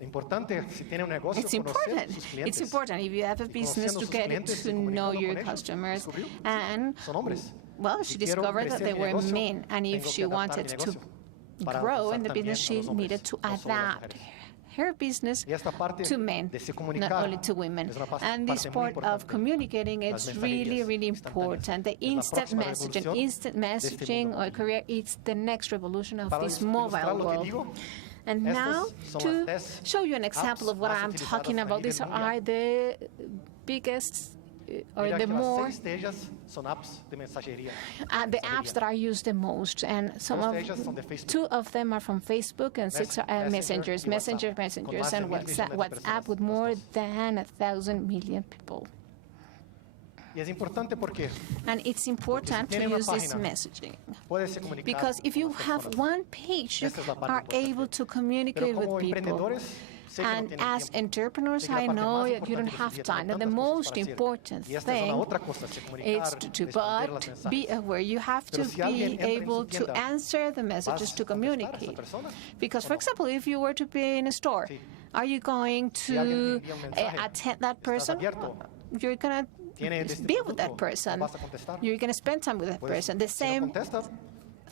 Importante, si tiene un negocio, It's conocer important. sus clientes. It's important if you have a Y business conociendo to sus get clientes to y know comunicando your con ellos, customers. descubrió, And son hombres. well, Y she quiero discovered that crecer they mi were negocio, men, and if tengo she que adaptar mi wanted to negocio para grow alcanzar in the también business, a she los hombres, needed to no solo a las adapt mujeres. her business Y esta parte to men, de se not comunicar only to women. es una And this parte muy part of importante. communicating, Las it's really, mensajerías really instantáneas. important. The Es la instant próxima messaging, revolución instant de este messaging mundo. or career, it's the next revolution of Para this ilustrar mobile lo que world. digo, And now, estas son to las 10 show you an example of what apps I'm más talking utilizadas a about, these nivel are mundial. the biggest or Mira the que las more 6 de ellas son apps de mensajería. the apps that are used the most, and some Dos of de ellas son de Facebook. 2 of them are from Facebook, and 6 are Messenger y messengers, WhatsApp, con más de and 1,000 millones de WhatsApp personas, with las more dos. than 1,000 million people. Y es importante porque And it's important to tiene una use this página, messaging, puedes comunicar because if con you las have personas. one page, you Esta es la parte are importante. able to Pero communicate como with people. emprendedores, sé que no And tienen as tiempo. entrepreneurs, Sé que la I parte know más that you don't importante de su have vida, time. tienen And the tantas cosas most para hacer. important Y esta es una thing otra cosa, se comunicar, is to responder los but be mensajes. aware. You have Pero to si alguien be entra en su able to tienda, answer the messages ¿vas to a contestar a esa communicate. persona Because, o for no? example, if you were to be in a store, Sí. are you going Si alguien to te envía un mensaje, attend that ¿estás person? abierto? You're going ¿Tiene to este be with that producto? person. ¿Vas a contestar? You're going to spend time with that Puedes- person. The si no same contestas,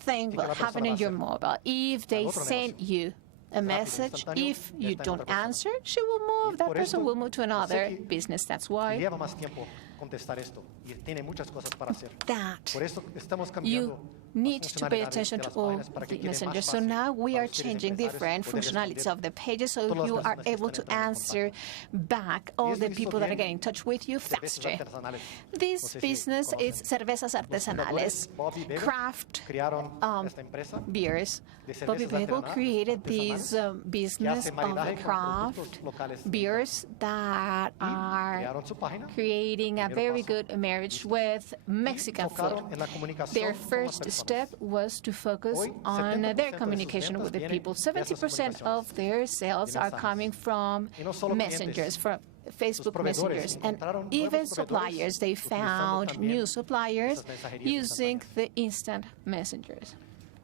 thing ¿qué will la happen persona in va a your hacer? mobile. If they otro send negocio. you a message, instantáneo, if ya you está en don't otra persona. answer, she will move. Y That por person esto, will move to yo sé another que business. That's why lleva más tiempo contestar esto y tiene muchas cosas para hacer. that Por eso estamos you cambiando need las to pay funcionalidades attention de to las all páginas para que the quede más messengers. So fácil now we para are ustedes, changing empresarios, different poder functionalities responder of the pages so todas las you are personas que able están to entrando en answer back all esto the hizo people that are bien getting in touch with you cervezas faster. artesanales. No This sé si business is conocen. cervezas Los artesanales, fundadores, Bob y Bebe, craft crearon um, esta empresa beers. de cervezas Bobby Babel artesanales created this que business hace of maridaje con craft productos locales beers that y are crearon en su página. creating a Primero very paso. good marriage with Mexican food. Enfocaron en la comunicación Their con las first personas. step was to focus Hoy, on 70% their de communication sus with the ventas people. vienen de esas 70% comunicaciones, of their sales de are mensajes. coming from Y no solo messengers, clientes, from Facebook proveedores messengers, and encontraron even nuevos suppliers. They proveedores found utilizando también new suppliers esas mensajerías using instantáneas. the instant messengers.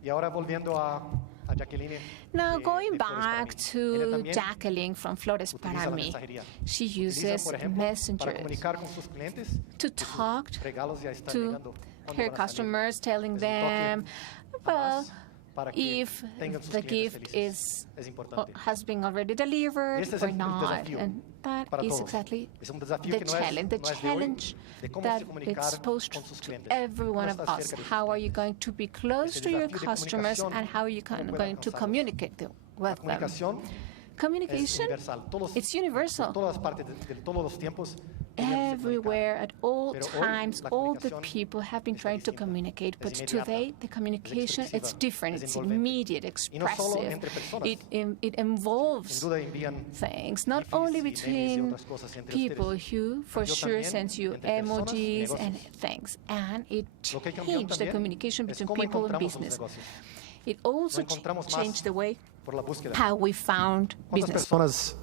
Y ahora volviendo a Jacqueline. Now, de going Flores para back mí. Ella to también Jacqueline from Flores utiliza para la mí, mensajería. she Utiliza, uses por ejemplo, para messengers comunicar con sus clientes to que sus talk regalos ya están to llegando, cuándo her van a salir. customers, telling Es un them, toque well, más para que if tengan sus the clientes gift felices. is Es importante. has been already delivered Este es or el not, desafío and that para is todos. exactly Es un desafío the que no es- challenge. The no es de hoy, challenge de cómo that se comunicar it's posed con sus to clientes. every one Cómo of estar us. cerca de sus How are clientes. you going to be close Ese to your desafío de customers, comunicación, and how are you ¿cómo puede going to alcanzarlos? communicate La with them? comunicación es Communication, universal. Todos, it's universal. en todas partes de todos los tiempos. debemos de Everywhere, at all Pero hoy, times, la all the comunicación people have been está trying to distinta. communicate, Es but inmediata, today the communication es it's expresiva, different. es It's envolvente. immediate, Y no solo expressive. entre personas. It Sin involves duda envían things, not GIFs only y memes y between otras cosas entre people ustedes. who for Cambió sure también sends you entre personas y emojis and negocios. things, and it Lo que cambió changed the también communication es between cómo people and encontramos los business. negocios. It also Lo encontramos más changed the way por la búsqueda. how we found ¿Cuántas business. personas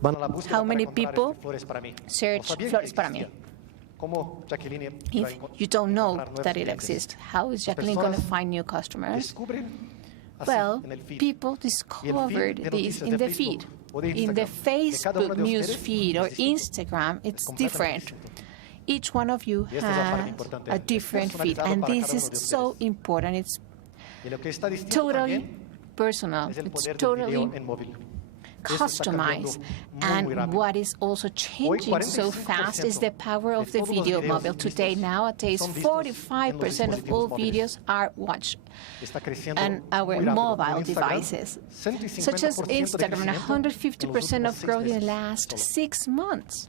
van a la búsqueda How para many encontrar people Flores para mí? search No sabían que Flores para mí? existía. ¿Cómo Jacqueline va a If you don't know encontrar nuevos that it clientes? exists, how is Las Jacqueline going to personas find new customers? Descubren así Well, en el feed. people Y el discovered feed de this noticias in de the Facebook feed. o de In the Instagram de cada uno Facebook de news ustedes feed or es distinto. Instagram, it's completamente different. distinto. Each one of you Y esta es la parte has importante. a Es different feed, personalizado and para this cada is uno de so ustedes. important. It's Y lo que está distinto totally también personal. es el It's poder del totally video en móvil. Eso está cambiando customized. muy And rápido. what is also changing so 45% fast is the power of de the todos los video videos mobile. Today, vistos nowadays, son vistos 45% en los of all dispositivos móviles. videos are watched Está creciendo on our muy rápido. mobile En Instagram, devices, 150% such as de Instagram, and crecimiento en los 150% últimos of 6 growth in the meses last solo. 6 months.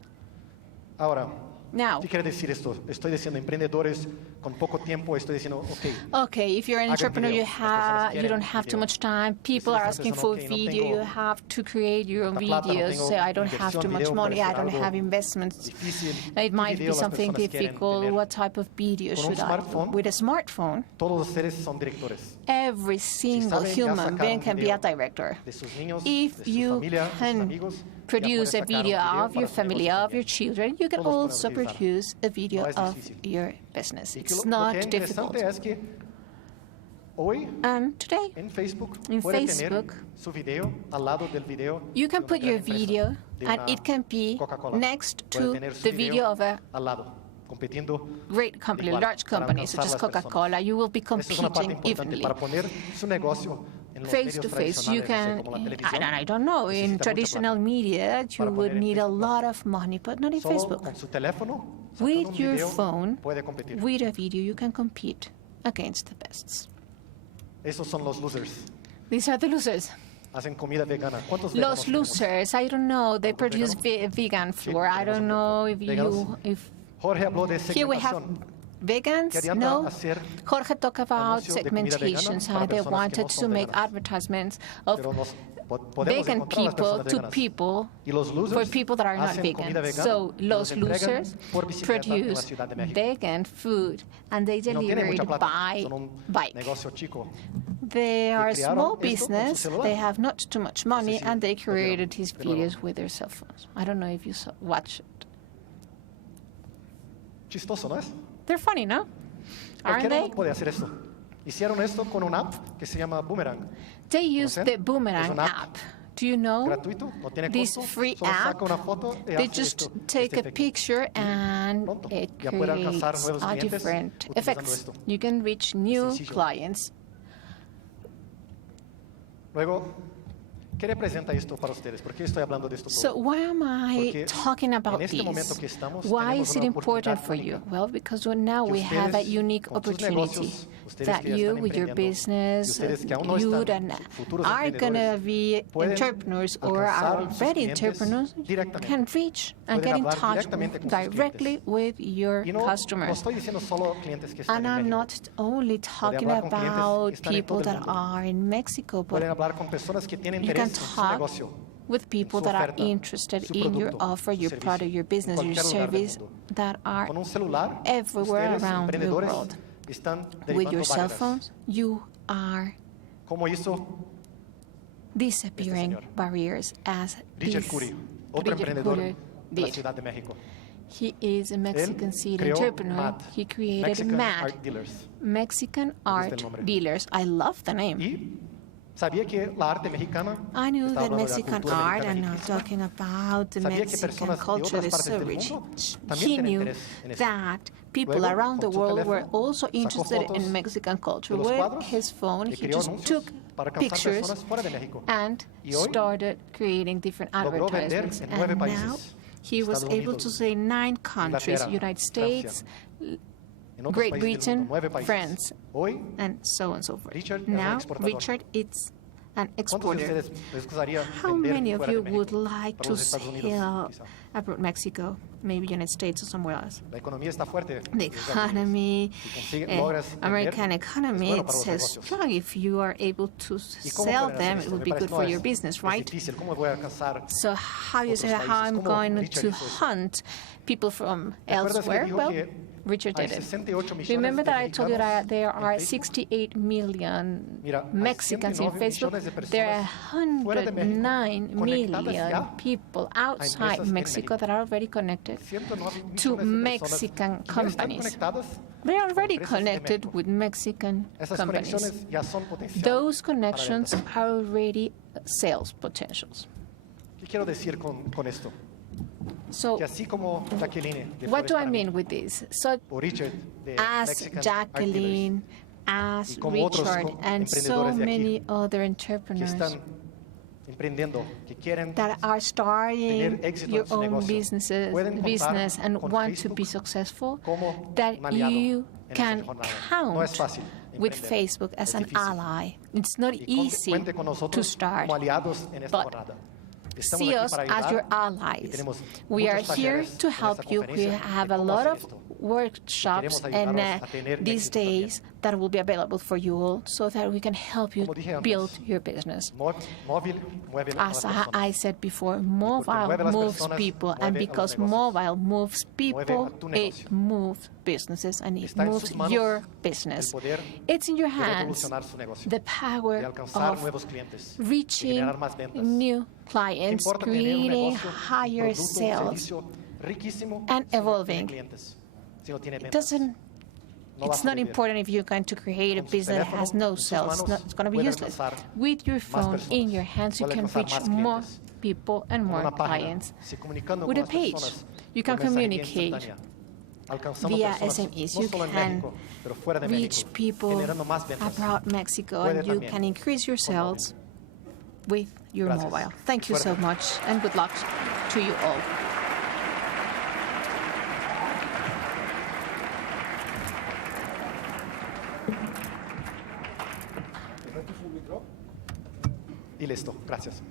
Ahora, Now, ¿qué quiere decir esto? Estoy diciendo emprendedores con poco tiempo, estoy diciendo, okay, if you're an Hagan entrepreneur, video. you Las personas you don't quieren have too video. much time. People are las asking personas, for okay, no video. tengo You have to create your own tanta plata, no videos. tengo So I don't have inversión, too much video, money. puede I ser don't algo have investments. difícil. It ¿Qué might video be las something personas quieren difficult. tener? What type of video Con un should I? smartphone, With a smartphone, todos los seres son directores. every single saben ya human sacar being un can be a video director. De sus niños, If de su you familia, de sus can amigos, produce ya a puede sacar un video video of your para su family, negocio of your también. children, you can Todos pueden also utilizar. produce a video No es of difícil. your business. Y que It's lo not que es difficult. interesante es que hoy And today, en Facebook In puede Facebook, tener su video al lado del video you de can una put gran your empresa, video, de and una it can be Coca-Cola. next Puede to tener su the video of a al lado, compitiendo. great company, igual, large para company, such as alcanzar las personas. Coca-Cola. You will be Esa es una parte competing importante evenly. para poner su negocio en los Face medios to face, you tradicionales, no sé, can, como la televisión. I don't know, in Necesita mucha traditional plata. media, you Para would poner en need a Facebook, no. lot of money, but not in Solo Facebook. con su teléfono, sacando With un your video, phone, puede competir. with a video, you can compete against the best. Esos son los losers. These are the losers. Hacen comida vegana. ¿Cuántos Los veganos tenemos? losers, I don't know, they ¿Algún produce vegan flour. I tenemos don't un know grupo. if Veganos. if Jorge habló de here we have segmentación. vegans, Querían no. hacer Jorge talked about anuncio de comida vegana segmentations, para how they personas que no wanted son to make veganas. advertisements of Pero podemos vegan encontrar las people personas to veganas. people Y los for losers people that are not hacen comida vegan. vegana So y los los entregan losers por bicicleta en la produce Ciudad de México. vegan food and they Y no tienen deliver mucha it plata, by son un bike. negocio chico. They are a crearon small esto con su business, celular. they have not too much money, si and they lo vieron, created his pero no. videos with their cell phones. I don't know if you watch it. Chistoso, ¿no es? They're funny, no? Aren't Cualquiera they? puede hacer esto. Hicieron esto con una app que se llama Boomerang. They use ¿Conocen? the Es Boomerang una app. Do you know Gratuito, no tiene this costo. free Solo app? saca una foto y They hace just esto, take este a efecto. picture and Pronto, it ya puede alcanzar creates nuevos clientes different utilizando effects. esto. You can reach new sencillo. clients. Luego, ¿qué representa esto para ustedes? ¿Por qué estoy hablando de esto todo? So why am I Porque talking about en este momento this? que estamos, Why tenemos is it una important oportunidad for you? única. Well, because now Que we have a ustedes, unique con sus opportunity negocios, ustedes that que ya you, están with your emprendiendo, business, y ustedes que aún no you están, that futuros are going to emprendedores, be pueden entrepreneurs or are alcanzar sus already clientes entrepreneurs, directamente. can reach and Pueden get in hablar touch directamente con sus directly clientes. with your Y no customers. estoy diciendo solo clientes que están And en I'm México. not only talking hablar con clientes about que están en people todo el that mundo. are in Mexico, Pueden but hablar con personas que tienen you can interés en su talk negocio. with people that are interested in your offer, your product, your business, your service, that are Con un celular, everywhere ustedes, around the emprendedores, world. están With your derribando cell barreras. phones, you are Como hizo disappearing señor. barriers as Richard this Curry, otro Richard emprendedor Curry de la did. Ciudad de México. He is a Mexican seed creó entrepreneur. MAD, He created Mexican MAD, Art Dealers. Mexican gusta Art el nombre. Dealers. I love the name. Y sabía que la arte mexicana, I knew estaba that hablando de la Mexican cultura art, mexicana and I'm riquísima, talking about the sabía que Mexican personas de culture otras that's partes so del rich. mundo también He tienen knew interés en eso. that people Luego, around the con su world were teléfono, also sacó interested fotos in Mexican culture. de los With cuadros his phone, y he creó just anuncios took para alcanzar pictures personas fuera de México. and Y hoy started creating different logró vender advertisements. en 9 And now países. he was Estados able Unidos, to say 9 countries: Inglaterra, United States, En otros Great países del Britain, mundo, 9 países. France, Hoy, and so on and so forth. Richard es un Now, exportador. Richard is an ¿cuántos de exporter. ustedes les gustaría How vender many of fuera de you México? would like Para to los Estados Unidos, sell quizá. abroad Mexico, maybe United States or somewhere else? La economía está fuerte. The economy, logras American vender, economy, es bueno it's para los so negocios. strong. If you are able to ¿Y cómo sell pueden hacer them, esto? it would Me be parece good no for es- your business, es right? difícil. ¿Cómo voy a alcanzar So how you otros say, how países? I'm ¿Cómo going Richard to hizo eso? hunt people from ¿Te acuerdas que elsewhere? dijo Well, que Richard hay did it. 68 millones Remember de that I told you that mexicanos there en are Facebook? 68 million Mira, hay Mexicans in 109 Facebook. millones de There are personas fuera de México 109 conectadas million ya people a outside empresas en Mexico México. that are already connected 109 to millones de Mexican personas que ya están companies. conectadas They're con already empresas de connected México. with Mexican Esas companies. conexiones ya son potencial Those para connections ventas. are already sales potentials. ¿Qué quiero decir con esto? So, Que así como Jacqueline de what Flores do I para mí, mean with this? So, o Richard de as Mexican Art Jacqueline, Dealers, as y como otros Richard, and so emprendedores de aquí many other que entrepreneurs están emprendiendo, que quieren that are starting tener éxito your en su own negocio, pueden contar business and con want to Facebook be successful, como that un aliado you en can esta jornada. count No es fácil with emprender, Facebook as es an difícil. ally. It's not Y easy cuente con to nosotros start. como aliados en esta but jornada. Estamos See aquí us para as your ayudar y allies. tenemos We are muchos here talleres to en help esta you. We conferencia have de a cómo lot hacer of esto. workshops Queremos and ayudarlos a tener these éxito también. days that will be available for you all so that we can help you Como dije antes, build your business. Móvil mueve a las As I personas. said before, mueve mobile las moves personas, people, mueve and a los because negocios. mobile moves people, tu it negocio. moves businesses and it Está en moves sus manos your el business. poder It's in your de hands, revolucionar su negocio, the de power alcanzar of nuevos clientes, de reaching generar más ventas. new ¿Qué clients, importa tener un creating negocio, higher producto, sales, servicio riquísimo and si no evolving? tiene clientes, si no tiene It ventas? doesn't No It's vas a not vivir. important if you're going to create a Con su business that has teléfono no en sus sales. manos, It's going to be puede useless. alcanzar With your más phone in personas, your hands, you puede can alcanzar reach más more clientes. people and Con more una página, clients. si comunicando With con a las page, personas you por can mensajería communicate instantánea, alcanzando via personas, SMEs. no You solo en can México, pero fuera de reach México, people generando más ventas. abroad Mexico, Puede and you también can increase your con móvil. sales with your Gracias. mobile. Thank you so Suerte. much, and good luck to you all. Y listo, gracias.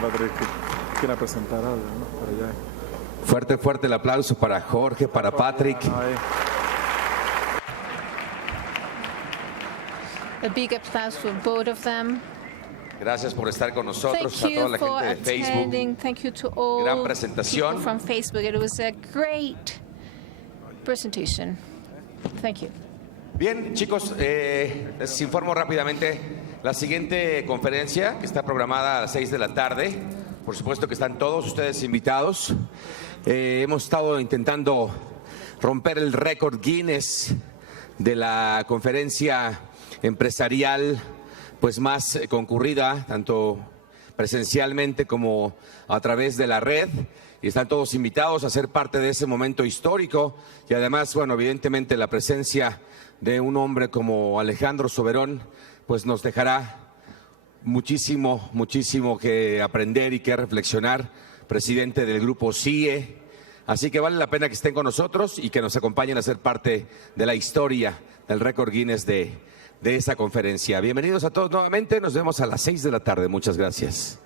Padre, que quiera presentar algo, ¿no? Para allá. Fuerte, fuerte el aplauso para Jorge, para Patrick. Ahí. A big applause for both of them. Gracias por estar con nosotros, Thank a toda you la for gente de Facebook. attending. Thank you to all Gran presentación. people from Facebook. It was a great presentation. Thank you. Bien, chicos, les informo rápidamente la siguiente conferencia que está programada a las 6 de la tarde. Por supuesto que están todos ustedes invitados. Hemos estado intentando romper el récord Guinness de la conferencia empresarial pues más concurrida, tanto presencialmente como a través de la red. Y están todos invitados a ser parte de ese momento histórico y además, bueno, evidentemente la presencia de un hombre como Alejandro Soberón pues nos dejará muchísimo, muchísimo que aprender y que reflexionar, presidente del grupo CIE. Así que vale la pena que estén con nosotros y que nos acompañen a ser parte de la historia del récord Guinness de esa conferencia. Bienvenidos a todos nuevamente, nos vemos a las 6 de la tarde. Muchas gracias.